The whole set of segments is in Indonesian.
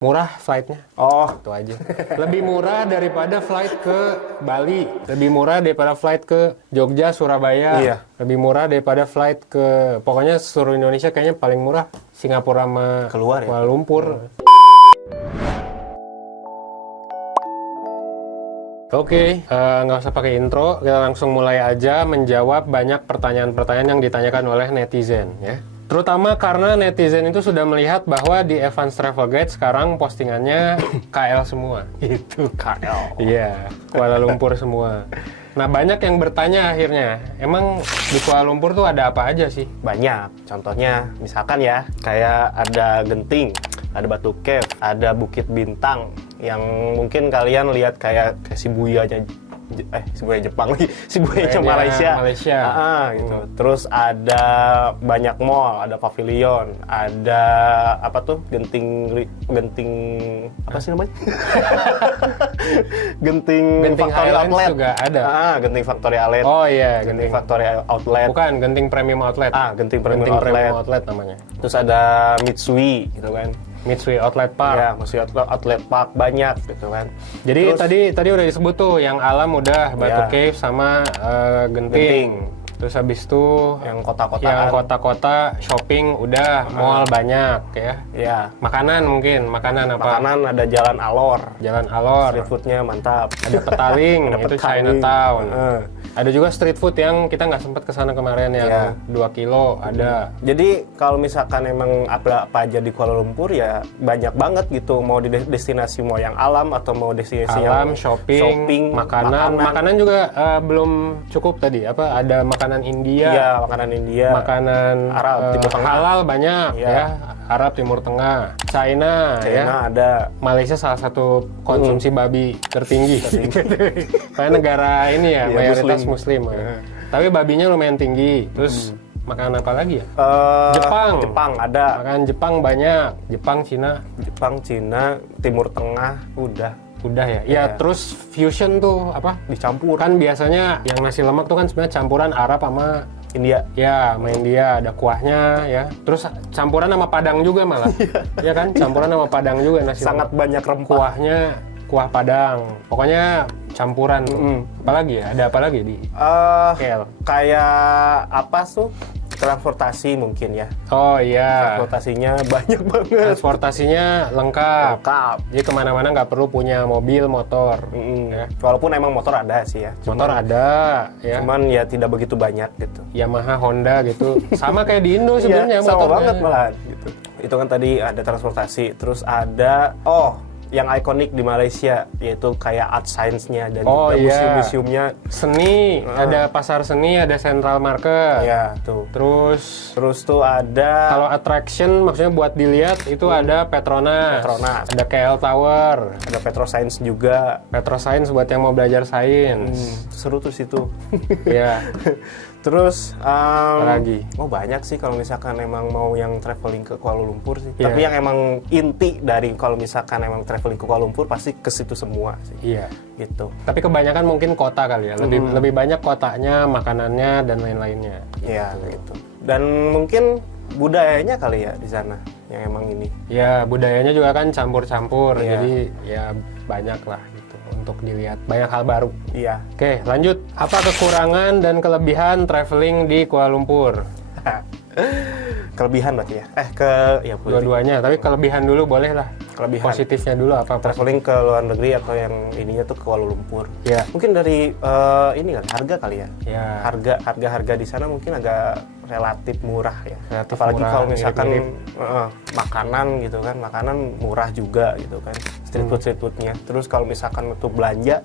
Murah flightnya. Oh, Itu aja. Lebih murah daripada flight ke Bali. Lebih murah daripada flight ke Jogja, Surabaya. Iya. Lebih murah daripada flight ke... Pokoknya seluruh Indonesia kayaknya paling murah Singapura sama Keluar ya? Kuala Lumpur. Oke, nggak usah pakai intro. Kita langsung mulai aja menjawab banyak pertanyaan-pertanyaan yang ditanyakan oleh netizen. Ya. Terutama karena netizen itu sudah melihat bahwa di Evans Travel Guide sekarang postingannya KL semua. itu KL. Iya, Kuala Lumpur semua. Nah, banyak yang bertanya akhirnya, emang di Kuala Lumpur tuh ada apa aja sih? Banyak. Contohnya, misalkan ya, kayak ada Genting, ada Batu Cave, ada Bukit Bintang, yang mungkin kalian lihat kayak Shibuyanya Shibuya Jepang lagi, Shibuyanya Malaysia. Gitu. Terus ada banyak mall, ada pavilion, ada apa tuh? Genting apa sih namanya? Genting Factory Highlands Outlet juga ada. Genting Factory Outlet. Oh iya, Genting Factory Outlet. Bukan, Genting Premium Outlet. Genting Premium Outlet namanya. Terus ada Mitsui gitu kan. Mitsui Outlet Park. Ya, Mitsui Outlet Park banyak gitu kan. Jadi Terus, tadi udah disebut tuh yang alam udah Batu Cave sama Genting. Terus habis itu yang kota-kota, yang kota-kota shopping udah, mall banyak ya. Ya. Makanan mungkin, makanan apa? Makanan ada Jalan Alor. Jalan Alor. Street foodnya mantap. Ada Petaling, Ada itu Petaling. Chinatown. Ada juga street food yang kita nggak sempat kesana kemarin yang 2 kilo ada. Jadi kalau misalkan emang apa aja di Kuala Lumpur ya banyak banget gitu. Mau di destinasi mau yang alam atau mau destinasi Alam, yang shopping, makanan juga belum cukup tadi. Apa ada makanan India? Iya, makanan India. Makanan Arab, Timur Tengah. halal banyak ya. Arab, Timur Tengah, China ya. Ada. Malaysia salah satu konsumsi babi tertinggi. Karena negara ini ya, mayoritas Muslim. Ya. Tapi babinya lumayan tinggi. Terus makanan apa lagi ya? Jepang ada. Makanan Jepang banyak. Jepang, Cina, Timur Tengah udah ya. Ya, terus fusion tuh apa? dicampur. Kan biasanya yang nasi lemak tuh kan sebenarnya campuran Arab sama India. Ya, sama India ada kuahnya ya. Terus campuran sama Padang juga malah. Ya kan? Campuran sama Padang juga nasi Sangat lemak. banyak rempah. Kuahnya kuah Padang. Pokoknya campuran. Apalagi ya? Ada apa lagi di KL? Kayak apa tuh? Transportasi mungkin ya. Oh iya. Transportasinya banyak banget. Transportasinya lengkap. Jadi kemana-mana nggak perlu punya mobil, motor. Ya. Walaupun emang motor ada sih ya. Motor ada, ya. Cuman ya tidak begitu banyak gitu. Yamaha, Honda gitu. Sama kayak di Indo sebenarnya Iya, sama motornya. banget malahan gitu. Itu kan tadi ada transportasi, terus ada yang ikonik di Malaysia yaitu kayak art science-nya dan juga museum-museumnya. Seni, ada pasar seni, ada Central Market. Ya, tuh. Terus tuh ada kalau attraction maksudnya buat dilihat itu ada Petronas. Ada KL Tower. Ada Petroscience juga. Petroscience buat yang mau belajar sains. Seru tuh situ. Ya. Terus lagi. Banyak sih kalau misalkan emang mau yang traveling ke Kuala Lumpur sih. Yeah. Tapi yang emang inti dari kalau misalkan emang traveling ke Kuala Lumpur pasti ke situ semua sih. Iya. Gitu. Tapi kebanyakan mungkin kota kali ya. Lebih banyak kotanya, makanannya dan lain-lainnya. Iya, gitu. Dan mungkin budayanya kali ya di sana yang emang ini. Ya, budayanya juga kan campur-campur. Iya. Jadi ya banyak lah gitu untuk dilihat. Banyak hal baru. Iya. Oke, lanjut. Apa kekurangan dan kelebihan traveling di Kuala Lumpur? Kelebihan berarti ya? Dua-duanya, tapi kelebihan dulu boleh lah. Kelebihan. Positifnya dulu apa? Traveling ke luar negeri atau yang ininya tuh ke Kuala Lumpur. Ya. Mungkin dari ini kali, harga kali ya. Ya. Harga di sana mungkin agak relatif murah ya. Relatif apalagi murah, kalau misalkan mirip-mirip. makanan gitu kan, makanan murah juga gitu kan. Street foodnya. Terus kalau misalkan untuk belanja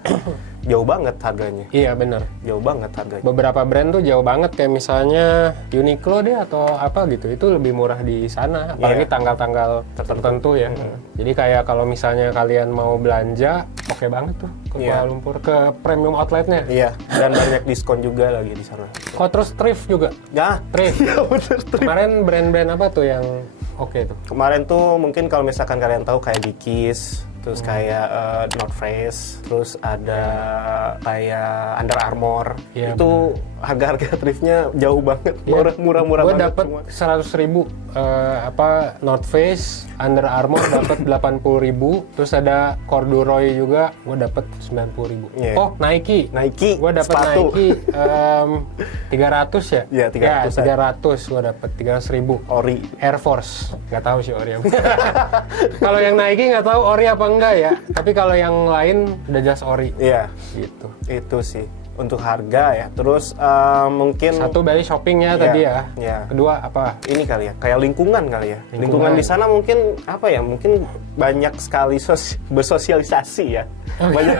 jauh banget harganya. Iya, bener. Jauh banget harganya. Beberapa brand tuh jauh banget, kayak misalnya Uniqlo deh atau apa gitu, itu lebih murah di sana, apalagi tanggal-tanggal tertentu ya. Jadi kayak kalau misalnya kalian mau belanja, oke banget tuh ke Kuala Lumpur, ke premium outletnya. Iya, dan banyak diskon juga lagi di sana. Oh, terus thrift juga? Ya, Thrift. ya bener, thrift. Kemarin brand-brand apa tuh yang oke tuh? Kemarin tuh mungkin kalau misalkan kalian tahu kayak Dickies, terus kayak North Face, terus ada kayak Under Armour. Iya, Itu harga-harga thriftnya jauh banget, murah-murah Gue banget. dapat 100.000 North Face, Under Armour dapat 80.000, terus ada corduroy juga gue dapat 90.000. Iya. Oh, Nike gue dapat sepatu. Nike 300 ya? Iya, 300. Ya, 300 gue dapat 300.000. Ori. Air Force, nggak tahu sih ori apa. Kalau yang Nike nggak tahu ori apa enggak ya. Tapi kalau yang lain udah jelas ori. Iya, Gitu. itu sih untuk harga ya. Terus mungkin Satu berarti shoppingnya Iya, tadi ya. iya. Kedua apa? ini kali ya, kayak lingkungan kali ya. Lingkungan di sana mungkin apa ya? Mungkin banyak sekali bersosialisasi ya. Banyak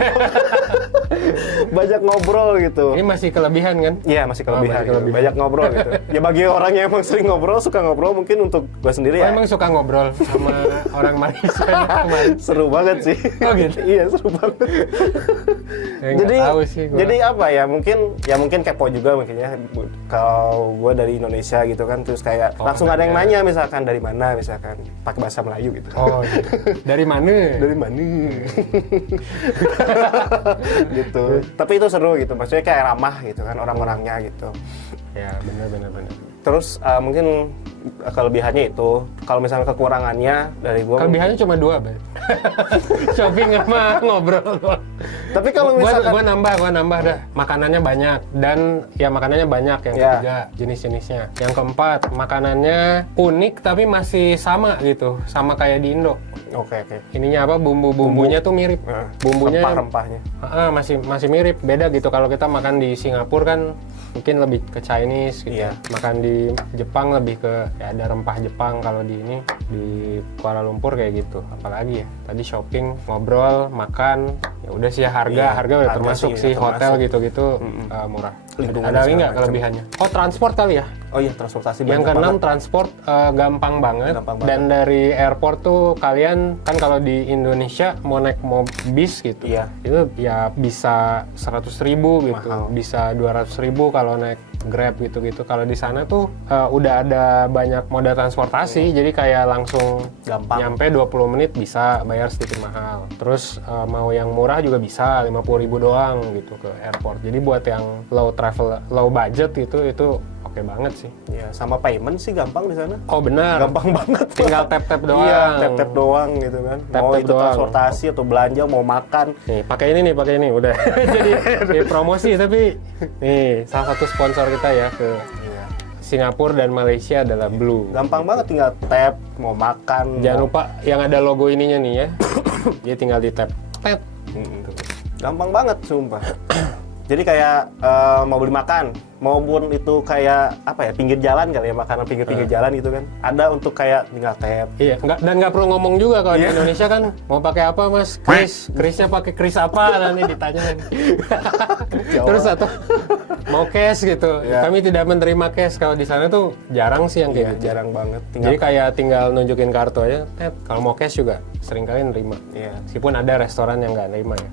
banyak ngobrol gitu. Ini masih kelebihan kan? Iya, masih kelebihan, masih gitu. kelebihan. Banyak ngobrol gitu. Ya bagi orang yang emang sering ngobrol, suka ngobrol, mungkin untuk gue sendiri Oh, ya. emang suka ngobrol sama orang Malaysia kemarin. Seru banget sih. Oh, gitu? Iya, seru banget. Ya, nggak tahu sih gua. Jadi apa ya? Mungkin kepo juga mungkinnya. Kalau gue dari Indonesia gitu kan, terus kayak langsung ada yang nanya misalkan dari mana, misalkan pakai bahasa Melayu gitu. Oh, gitu. Dari mana? Dari mana? Gitu. Tapi itu seru gitu. Maksudnya kayak ramah gitu kan orang-orangnya gitu. Ya, benar. Terus mungkin kelebihannya itu, kalau misalnya kekurangannya dari gue. Kelebihannya cuma 2, Bay. Shopping sama ngobrol. Tapi kalau misalkan Gua nambah dah. Makanannya banyak dan ya makanannya banyak yang Ya. ketiga, jenis-jenisnya. Yang keempat, makanannya unik tapi masih sama gitu, sama kayak di Indo. Oke. Ininya apa? Bumbu-bumbunya tuh mirip. Bumbunya Rempah-rempahnya. masih mirip, beda gitu. Kalau kita makan di Singapura kan mungkin lebih ke Chinese gitu. Iya. Makan di Jepang lebih ke ya ada rempah Jepang. Kalau di ini di Kuala Lumpur kayak gitu. Apalagi ya tadi shopping, ngobrol, makan, ya udah sih harga Iya, udah harga termasuk sih, sih termasuk. hotel gitu-gitu murah. Lingkungan Ada lagi segala nggak macam. kelebihannya? Oh, transport kali ya. Oh iya, transportasi Yang banyak keenam banget. transport gampang banget. Gampang banget. Dan dari airport tuh kalian kan kalau di Indonesia mau naik bis gitu, Iya. itu ya bisa 100.000 gitu, Mahal. bisa 200.000 kalau naik Grab gitu-gitu. Kalau di sana tuh udah ada banyak moda transportasi, jadi kayak langsung Gampang. nyampe 20 menit bisa, bayar sedikit mahal. Terus mau yang murah juga bisa 50.000 doang gitu ke airport. Jadi buat yang low budget itu oke banget sih. Iya, sama payment sih gampang di sana. Oh benar. Gampang banget. Tinggal tap-tap doang. Iya, tap-tap doang gitu kan. Mau Tap-tap itu doang. transportasi atau belanja, mau makan. Nih, pakai ini udah. Jadi promosi tapi nih salah satu sponsor kita ya ke Iya. Singapura dan Malaysia adalah Blue. Gampang banget, tinggal tap, mau makan. Jangan mau- lupa yang ada logo ininya nih ya. Dia tinggal di tap. Tap. Gampang banget, sumpah. Jadi kayak mau beli makan, maupun itu kayak apa ya, pinggir jalan kali ya, makanan pinggir-pinggir jalan gitu kan. Ada untuk kayak tinggal tap. Iya, nggak perlu ngomong juga kalau di Iya. Indonesia kan mau pakai apa Mas? Krisnya pakai kris apa? Nanti ditanyain. Terus atau mau cash gitu. Iya. Kami tidak menerima cash. Kalau di sana tuh jarang sih yang Iya, kayak gitu. jarang banget. Jadi kayak tinggal nunjukin kartu aja. Kalau mau cash juga sering kali nerima. Iya. Meskipun ada restoran yang nggak nerima ya.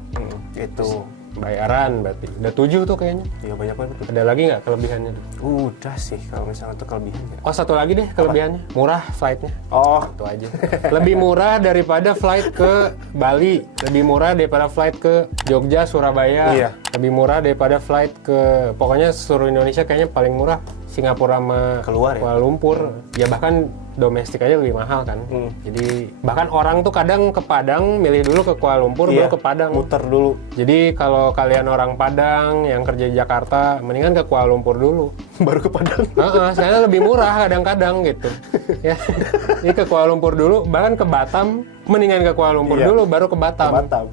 Itu. Bayaran berarti. Udah 7 tuh kayaknya. Iya, banyak banget tuh. Ada lagi nggak kelebihannya tuh? Udah sih kalau misalnya itu kelebihannya. Oh, satu lagi deh kelebihannya. Murah flightnya. Oh, Itu aja. Lebih murah daripada flight ke Bali, lebih murah daripada flight ke Jogja, Surabaya, Iya. lebih murah daripada flight ke pokoknya seluruh Indonesia kayaknya paling murah Singapura sama Keluar ya? Kuala Lumpur. Ya bahkan domestik aja lebih mahal kan. Jadi bahkan orang tuh kadang ke Padang milih dulu ke Kuala Lumpur iya. baru ke Padang. Muter dulu. Jadi kalau kalian orang Padang yang kerja di Jakarta, mendingan ke Kuala Lumpur dulu. Baru ke Padang. Soalnya lebih murah kadang-kadang gitu. Ya. Jadi ke Kuala Lumpur dulu, bahkan ke Batam, mendingan ke Kuala Lumpur Iya. dulu baru ke Batam. Batam.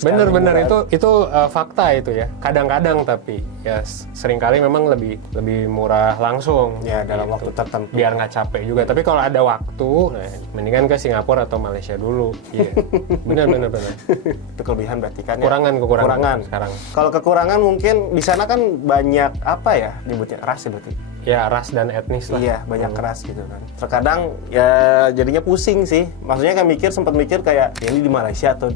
Bener-bener itu fakta itu ya. Kadang-kadang tapi ya seringkali memang lebih murah langsung. Ya, dalam Gitu. waktu tertentu. Biar nggak capek juga. Tapi kalau ada waktu, nah, mendingan ke Singapura atau Malaysia dulu. Iya. Bener. Itu kelebihan berarti kan ya? Kekurangan sekarang. Kalau kekurangan mungkin di sana kan banyak apa ya nyebutnya, ras ya berarti. Ya ras dan etnis lah. Iya, banyak keras gitu kan. Terkadang ya jadinya pusing sih. Maksudnya kan sempat mikir kayak ya ini di Malaysia atau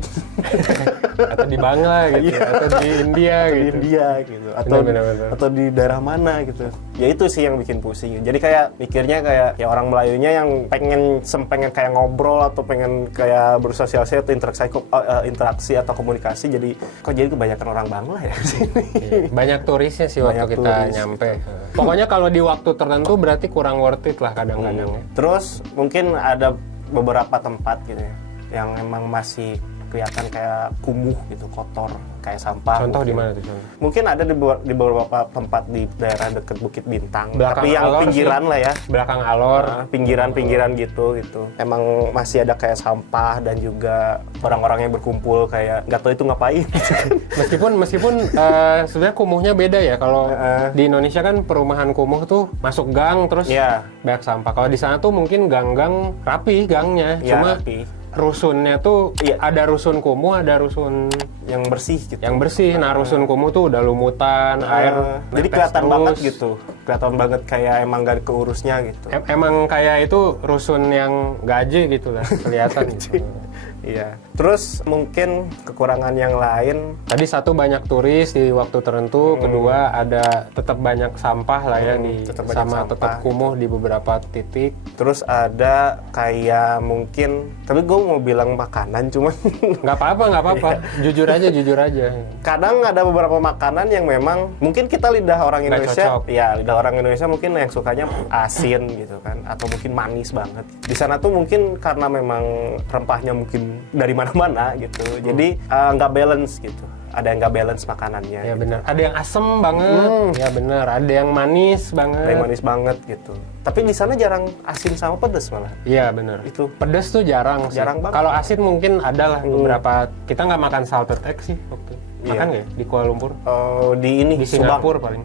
atau di Bangla gitu, atau di India Atau di gitu. India gitu, atau Benar. atau di daerah mana gitu. Ya itu sih yang bikin pusing. Jadi kayak mikirnya kayak ya orang Melayunya yang pengen kayak ngobrol atau pengen kayak bersosialisasi atau interaksi atau komunikasi, jadi kok jadi kebanyakan orang Bangla ya di sini. Iya, banyak turisnya sih waktu Banyak kita turis, nyampe. Pokoknya kalau di waktu tertentu berarti kurang worth it lah kadang-kadang ya. Terus mungkin ada beberapa tempat gitu ya yang emang masih kelihatan kayak kumuh gitu, kotor, kayak sampah. Contoh di mungkin. mana tuh contoh? Mungkin ada di beberapa tempat di daerah dekat Bukit Bintang, Belakang tapi yang Alor pinggiran sih. lah ya. Belakang Alor. Pinggiran gitu. Emang masih ada kayak sampah dan juga orang-orang yang berkumpul kayak nggak tahu itu ngapain. Meskipun sebenarnya kumuhnya beda ya. Kalau di Indonesia kan perumahan kumuh tuh masuk gang terus Iya. banyak sampah. Kalau di sana tuh mungkin gang-gang rapi gangnya. Ya, Cuma rapi. rusunnya tuh Iya. ada rusun kumuh, ada rusun Yang bersih gitu. yang bersih. Nah, rusun kumuh tuh udah lumutan, air Jadi netes kelihatan terus. banget gitu. Kelihatan banget kayak emang gak keurusnya gitu. Emang kayak itu rusun yang gaje gitu lah, kelihatan gitu. Iya. Terus mungkin kekurangan yang lain, Tadi satu banyak turis di waktu tertentu, kedua ada tetap banyak sampah lah ya di tetap banyak sama sampah, tetap kumuh di beberapa titik. terus ada kayak mungkin, tapi gue mau bilang makanan cuman Nggak apa-apa. Jujur aja. kadang ada beberapa makanan yang memang mungkin kita lidah orang Nggak Indonesia, cocok. ya lidah orang Indonesia mungkin yang sukanya asin gitu kan, atau mungkin manis banget. Di sana tuh mungkin karena memang rempahnya mungkin dari mana-mana gitu, jadi nggak balance gitu. Ada yang nggak balance makanannya. Ya gitu. benar. Ada yang asem banget. Ya benar. Ada yang manis banget. Ada yang manis banget gitu. Tapi di sana jarang asin sama pedas malah. Iya benar. Itu. Pedas tuh jarang sih. Jarang banget. Kalau asin mungkin ada lah beberapa. Kita nggak makan salted egg sih waktu. Iya. Makan nggak ya? Di Kuala Lumpur? Di ini Di Subang. Singapura paling.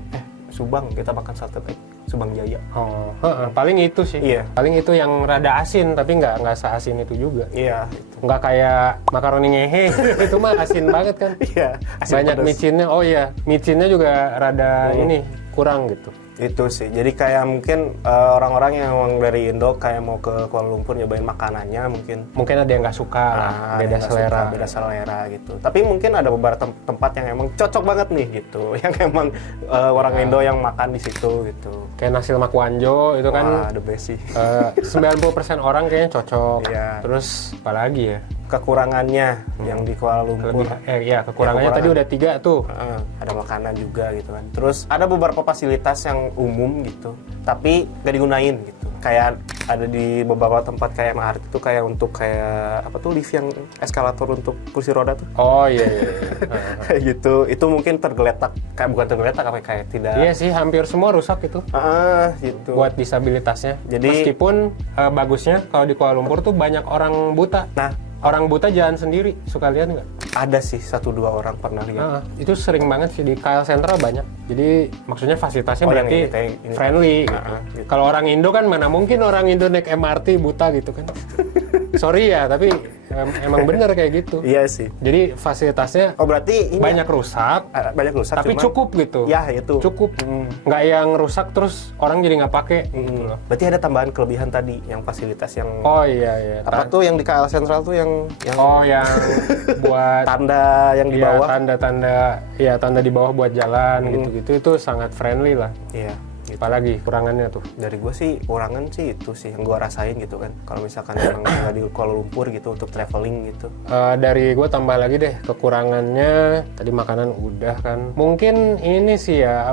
Subang kita makan sate egg. Subang Jaya. Oh, paling itu sih. Iya. Paling itu yang rada asin, tapi nggak seasin itu juga. Iya, itu. Nggak kayak makaroni ngehe, itu mah asin banget kan. Iya, asin Banyak pedas. micinnya, oh iya, micinnya juga rada ini kurang gitu. Itu sih. Jadi kayak mungkin orang-orang yang emang dari Indo kayak mau ke Kuala Lumpur nyobain makanannya mungkin Mungkin ada yang nggak suka lah, ada beda yang nggak selera. suka, beda selera gitu. Tapi mungkin ada beberapa tempat yang emang cocok banget nih gitu. Yang emang orang Indo yang makan di situ gitu. Kayak nasi lemak wanjo itu kan Wah, the best sih. 90% orang kayaknya cocok. Iya. Terus apalagi ya? Kekurangannya yang di Kuala Lumpur. Ya kekurangannya tadi udah 3 tuh. Ada makanan juga gitu kan. Terus ada beberapa fasilitas yang umum gitu, tapi gak digunain gitu. Kayak ada di beberapa tempat kayak MRT itu kayak untuk kayak apa tuh lift yang eskalator untuk kursi roda tuh. Oh iya. Kayak gitu. Itu mungkin tergeletak, kayak bukan tergeletak apa kayak tidak. Iya sih, hampir semua rusak itu. Gitu. Buat disabilitasnya. Jadi- meskipun bagusnya kalau di Kuala Lumpur tuh banyak orang buta. Nah, Orang buta jalan sendiri, suka lihat nggak? ada sih 1-2 orang pernah lihat. Itu sering banget sih di KL Central banyak. Jadi maksudnya fasilitasnya Oh, yang berarti ini. friendly. Gitu. Kalau orang Indo kan mana mungkin orang Indo naik MRT buta gitu kan? Sorry ya, tapi emang bener kayak gitu. Iya sih. Jadi fasilitasnya Oh berarti ini banyak rusak, banyak rusak tapi cuman- cukup gitu. Ya itu. Cukup. Nggak yang rusak terus orang jadi nggak pakai. Gitu loh. Berarti ada tambahan kelebihan tadi yang fasilitas yang Oh iya. apa tuh yang di KL Central tuh yang Oh yang buat tanda yang di iya, bawah. tanda di bawah buat jalan gitu-gitu itu sangat friendly lah. Iya. Gitu. Apalagi kurangannya tuh. Dari gue sih kurangan sih itu sih yang gue rasain gitu kan. Kalau misalkan emang nggak di Kuala Lumpur gitu untuk traveling gitu. Dari gue tambah lagi deh kekurangannya, tadi makanan udah kan. Mungkin ini sih ya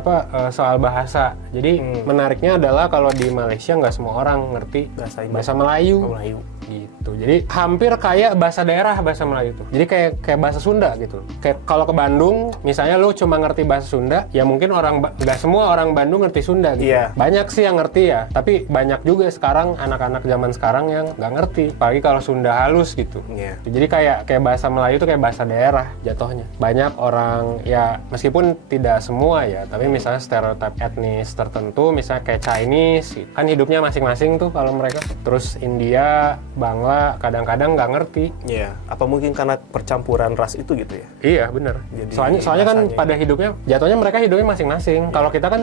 soal bahasa. Jadi menariknya adalah kalau di Malaysia nggak semua orang ngerti bahasa Melayu. Melayu. Gitu. Jadi hampir kayak bahasa daerah bahasa Melayu tuh. Jadi kayak bahasa Sunda gitu. Kayak kalau ke Bandung, misalnya lu cuma ngerti bahasa Sunda, ya mungkin nggak semua orang Bandung ngerti Sunda gitu. Iya. Banyak sih yang ngerti ya, tapi banyak juga sekarang anak-anak zaman sekarang yang nggak ngerti. Apalagi kalau Sunda halus gitu. Iya. Jadi kayak bahasa Melayu itu kayak bahasa daerah jatuhnya. Banyak orang ya meskipun tidak semua ya, tapi misalnya stereotip etnis tertentu, misalnya kayak Chinese, gitu. Kan hidupnya masing-masing tuh kalau mereka. Terus India Bangla, kadang-kadang nggak ngerti. Iya. Apa mungkin karena percampuran ras itu gitu ya? Iya bener. Jadi Soalnya kan rasanya pada hidupnya, jatuhnya mereka hidupnya masing-masing. Kalau kita kan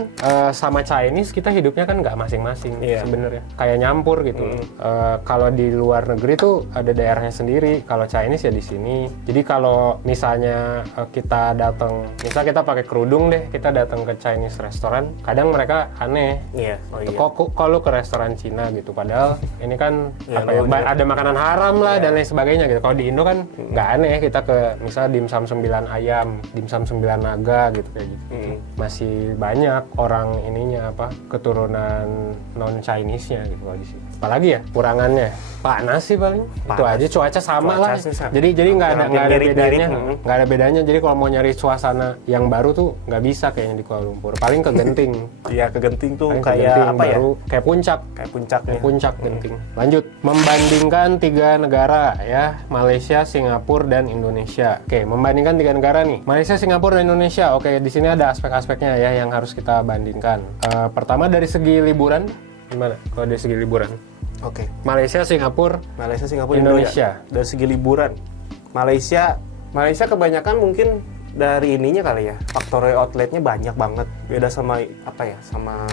sama Chinese, kita hidupnya kan nggak masing-masing sebenarnya. Kayak nyampur gitu. Kalau di luar negeri tuh ada daerahnya sendiri. Kalau Chinese ya di sini. Jadi kalau misalnya kita datang, misal kita pakai kerudung deh, kita datang ke Chinese restoran, kadang mereka aneh. Iya. Oh iya. Kok lu ke restoran Cina gitu? Padahal ini kan ada makanan haram lah dan lain sebagainya gitu. Kalau di Indo kan nggak aneh, kita ke misal dimsum 9 ayam, dimsum 9 naga gitu kayak gitu. Masih banyak orang ininya keturunan non Chinese-nya gitu kalau di sini. Apalagi ya kurangannya panas sih paling. Itu aja cuaca sama lah. Jadi nggak ada bedanya. Nggak ada bedanya. Jadi kalau mau nyari suasana yang baru tuh nggak bisa kayaknya di Kuala Lumpur. Paling ke Genting. Iya, ke Genting tuh Paling ke kayak Genting, apa ya? baru kayak puncak. Kayak puncaknya. Puncak Genting. Lanjut, membandingkan 3 negara ya, Malaysia, Singapura, dan Indonesia. Oke, membandingkan 3 negara nih, Malaysia, Singapura, dan Indonesia. Oke, di sini ada aspek-aspeknya ya yang harus kita bandingkan. Pertama dari segi liburan, gimana? Kalau dari segi liburan? Oke. Malaysia, Singapura, Indonesia. Dari segi liburan, Malaysia kebanyakan mungkin dari ininya kali ya, factory outletnya banyak banget. Beda sama sama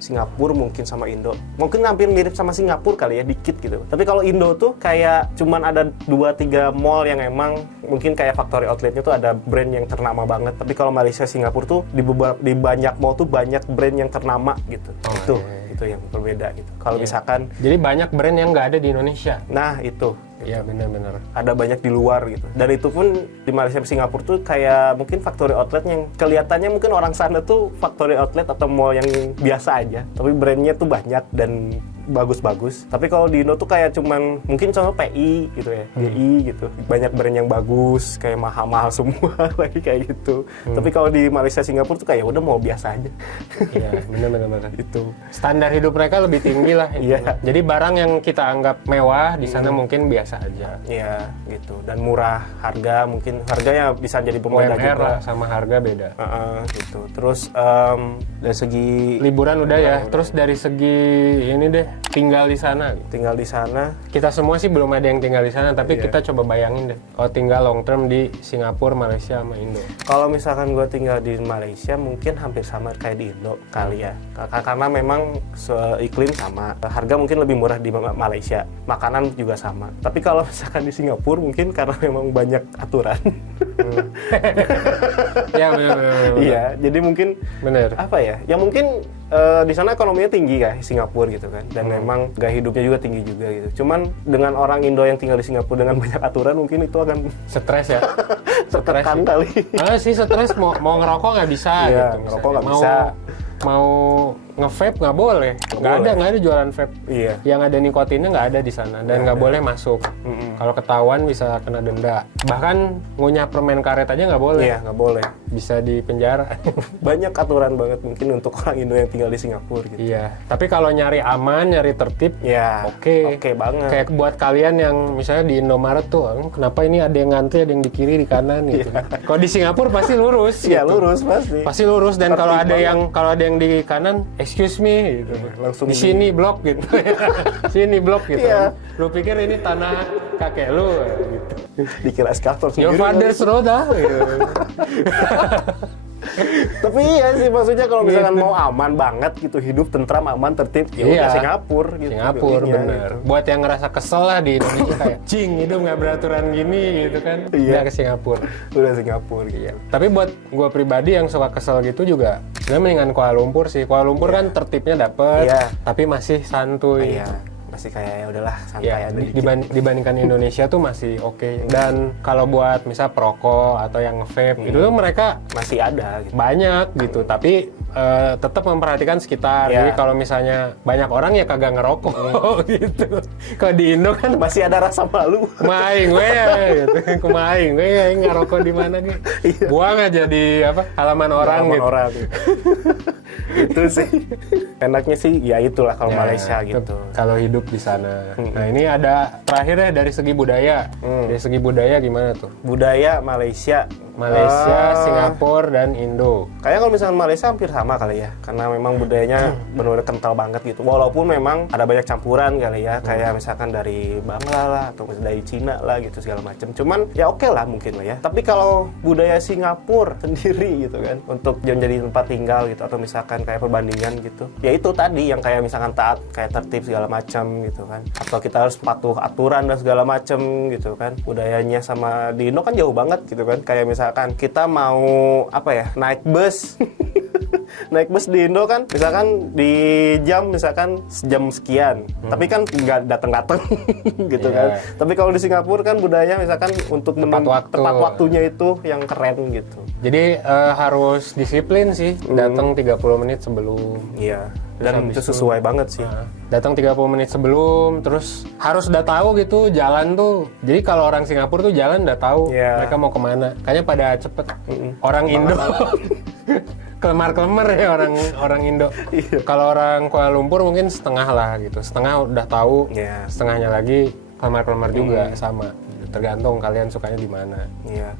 Singapura, mungkin sama Indo. Mungkin hampir mirip sama Singapura kali ya, dikit gitu. Tapi kalau Indo tuh kayak cuman ada 2-3 mall yang emang mungkin kayak factory outletnya tuh ada brand yang ternama banget. Tapi kalau Malaysia, Singapura tuh di banyak mall tuh banyak brand yang ternama gitu. Itu yang berbeda gitu. Kalau misalkan, jadi banyak brand yang nggak ada di Indonesia. nah itu. Iya benar-benar. Ada banyak di luar gitu. Dan itu pun di Malaysia, Singapura tuh kayak mungkin factory outlet yang kelihatannya mungkin orang sana tuh factory outlet atau mall yang biasa aja. Tapi brandnya tuh banyak dan bagus-bagus. Tapi kalau di Indo tuh kayak cuman mungkin contoh PI gitu ya, GI gitu. Banyak brand yang bagus, kayak mahal-mahal semua lagi kayak gitu. Tapi kalau di Malaysia, Singapura tuh kayak udah mau biasa aja. Iya, benar-benar Itu. Standar hidup mereka lebih tinggi lah. Iya. Jadi barang yang kita anggap mewah di sana mungkin biasa aja. Iya, gitu. Dan murah, mungkin harganya bisa jadi pembeda UMR juga. lah sama harga beda. Gitu. Terus dari segi Liburan udah ya. Terus dari segi ini deh, tinggal di sana. tinggal di sana, Kita semua sih belum ada yang tinggal di sana, tapi kita coba bayangin deh. Kalau tinggal long term di Singapura, Malaysia, sama Indo. kalau misalkan gue tinggal di Malaysia mungkin hampir sama kayak di Indo kali ya. Karena memang iklim sama, harga mungkin lebih murah di Malaysia, makanan juga sama. Tapi kalau misalkan di Singapura mungkin karena memang banyak aturan. Ya benar. Iya, jadi mungkin Bener. apa ya? Ya mungkin di sana ekonominya tinggi ya Singapura gitu kan, dan memang gaya hidupnya juga tinggi juga gitu. Cuman dengan orang Indo yang tinggal di Singapura dengan banyak aturan mungkin itu akan Stres ya. tertekan kali. Sih stres, mau ngerokok nggak bisa Iya, gitu. ngerokok nggak Mau- bisa. Mau nge-vape nggak boleh. Nggak ada jualan vape. Iya. Yang ada nikotinnya nggak ada di sana dan nggak boleh masuk. Kalau ketahuan bisa kena denda. Bahkan ngunyah permen karet aja nggak boleh. Iya, nggak boleh. Bisa di penjara. Banyak aturan banget mungkin untuk orang Indo yang tinggal di Singapura gitu. Iya. Tapi kalau nyari aman, nyari tertib, Ya, oke. oke banget. Kayak buat kalian yang misalnya di Indomaret tuh, kenapa ini ada yang ngantri, ada yang di kiri, di kanan gitu. Kalau di Singapura pasti lurus. Iya, gitu. lurus pasti. Pasti lurus, dan Tertib kalau ada banget. yang di kanan, excuse me gitu. Langsung di sini blok gitu. Sini blok gitu. Iya. Lu pikir ini tanah kakek lu gitu. Dikira eskalator Your sendiri. father's road gitu. Tapi iya sih, maksudnya kalau misalkan mau aman banget gitu, hidup tentram, aman, tertib, ya udah Singapura gitu. Singapura pilihnya, bener. gitu. Buat yang ngerasa kesel lah di Indonesia kayak, cing hidup nggak beraturan gini gitu kan. Iya. Udah ke Singapura. Udah Singapura gitu. Iya. Tapi buat gue pribadi yang suka kesel gitu juga, sebenarnya mendingan Kuala Lumpur sih. Kuala Lumpur kan tertibnya dapet, Iya. tapi masih santuy. Iya, masih kayak ya udahlah santai Ya, aja dikit. dibandingkan Indonesia tuh masih oke. Dan kalau buat misal perokok atau yang nge-vape, itu tuh mereka Masih ada gitu. banyak gitu, tapi tetap memperhatikan sekitar. Ya. Jadi kalau misalnya banyak orang ya kagak ngerokok gitu. Kalau di Indo kan Masih ada rasa malu. kumaing we gitu. Kumaing we ngerokok di mana gitu. Buang aja di halaman orang Sama gitu. orang gitu. Itu sih. Enaknya sih ya itulah kalau Ya, Malaysia itu gitu. kalau hidup di sana. Nah, ini ada terakhir ya dari segi budaya. Dari segi budaya gimana tuh? Budaya Malaysia Malaysia, Singapura, dan Indo. Kayaknya kalau misalkan Malaysia hampir sama kali ya, karena memang budayanya benar-benar kental banget gitu. Walaupun memang ada banyak campuran kali ya, kayak misalkan dari Bangla lah, atau dari Cina lah gitu segala macam. Cuman ya oke lah mungkin lah ya. Tapi kalau budaya Singapura sendiri gitu kan, untuk jadi tempat tinggal gitu, atau misalkan kayak perbandingan gitu, ya itu tadi yang kayak misalkan taat, kayak tertib segala macam gitu kan. Atau kita harus patuh aturan dan segala macam gitu kan. Budayanya sama di Indo kan jauh banget gitu kan. Kayak misalkan kita mau apa ya, naik bus naik bus di Indo kan misalkan di jam misalkan jam sekian, tapi kan nggak datang gitu kan. Tapi kalau di Singapura kan budaya misalkan untuk tepat waktunya itu yang keren gitu. Jadi harus disiplin sih, datang 30 menit sebelum. Iya. Dan itu sesuai banget sih. Datang 30 menit sebelum, terus harus udah tahu gitu jalan tuh. Jadi kalau orang Singapura tuh jalan udah tahu mereka mau kemana. Kayaknya pada cepet. Orang Indo kelemar-kelemar ya orang Indo. Kalau orang Kuala Lumpur mungkin setengah lah gitu. Setengah udah tahu, setengahnya lagi kelemar-kelemar juga sama. Tergantung kalian sukanya di mana. Iya.